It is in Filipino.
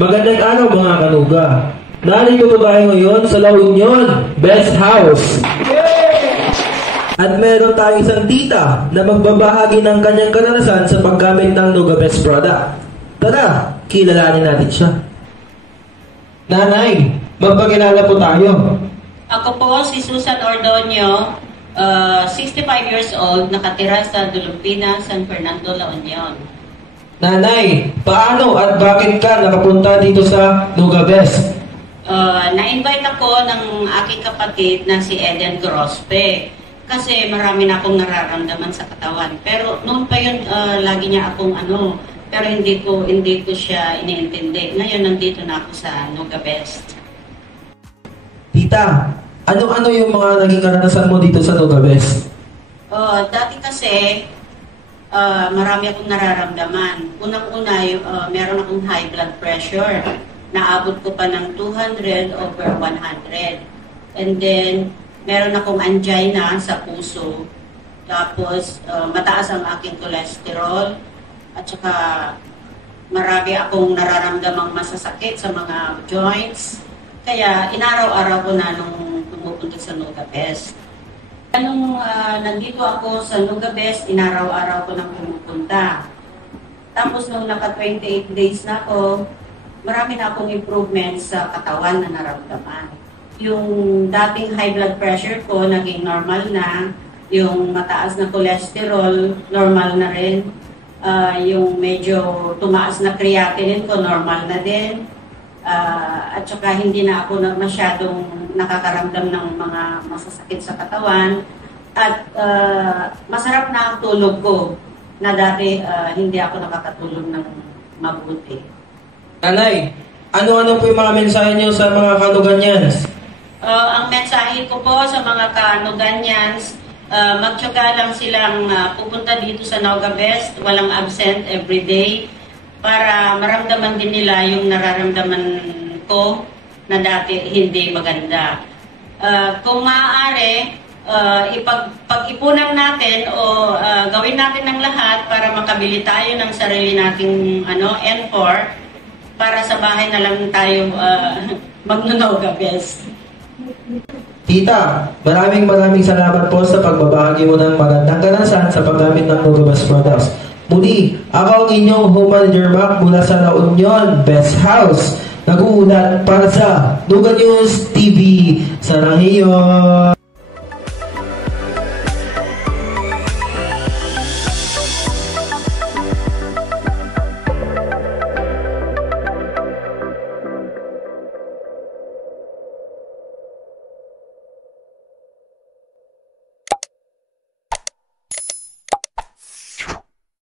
Magandang araw mga kanuga. Narito po tayo ngayon sa La Union Best House. At meron tayong isang tita na magbabahagi ng kanyang karanasan sa paggamit ng Nuga Best product. Tara, kilalanin natin siya. Nanay, magpakilala po tayo. Ako po si Susan Ordonio, 65 years old, nakatira sa Dulumpina, San Fernando, La Union. Nanay, paano at bakit ka nakapunta dito sa Nuga Best? Na-invite ako ng aking kapatid na si Eden Grospe kasi marami na akong nararamdaman sa katawan. Pero noon pa yun, lagi niya akong pero hindi ko siya iniintindi. Ngayon nandito na ako sa Nuga Best. Tita, ano-ano yung mga naging karanasan mo dito sa Nuga Best? Dati kasi, marami akong nararamdaman. Unang-una, meron akong high blood pressure. Naabot ko pa ng 200/100. And then, meron akong angina sa puso. Tapos, mataas ang aking cholesterol. At saka, marami akong nararamdamang masasakit sa mga joints. Kaya, inaraw-araw ko na nung pumupunta sa Nuga Best. Nung nandito ako sa Nuga Best, inaraw-araw ko nang pumupunta. Tapos nung naka-28 days na ako, marami na akong improvements sa katawan na naramdaman. Yung dating high blood pressure ko, naging normal na. Yung mataas na cholesterol, normal na rin. Yung medyo tumaas na creatinine ko, normal na din. At saka hindi na ako masyadong nakakaramdam ng mga masasakit sa katawan. At masarap na ang tulog ko na dati hindi ako nakakatulog ng mabuti. Nanay, ano-ano po yung mga mensahe niyo sa mga kanuganyans? Ang mensahe ko po sa mga kanuganyans, magtyaga lang silang pupunta dito sa Nuga Best, walang absent everyday, para maramdaman din nila yung nararamdaman ko na dati hindi maganda. Kung maaari, pag-ipunan natin o gawin natin ng lahat para makabili tayo ng sarili nating N4 para sa bahay na lang tayo mag-Nuga Best. Tita, maraming salamat po sa pagbabahagi mo ng magandang karanasan sa paggamit ng Nuga Best products. Muli, ako ang inyong home manager Mac mula sa La Union Best House. Nag-uulat para sa Nuga News TV. Sarang hiyo!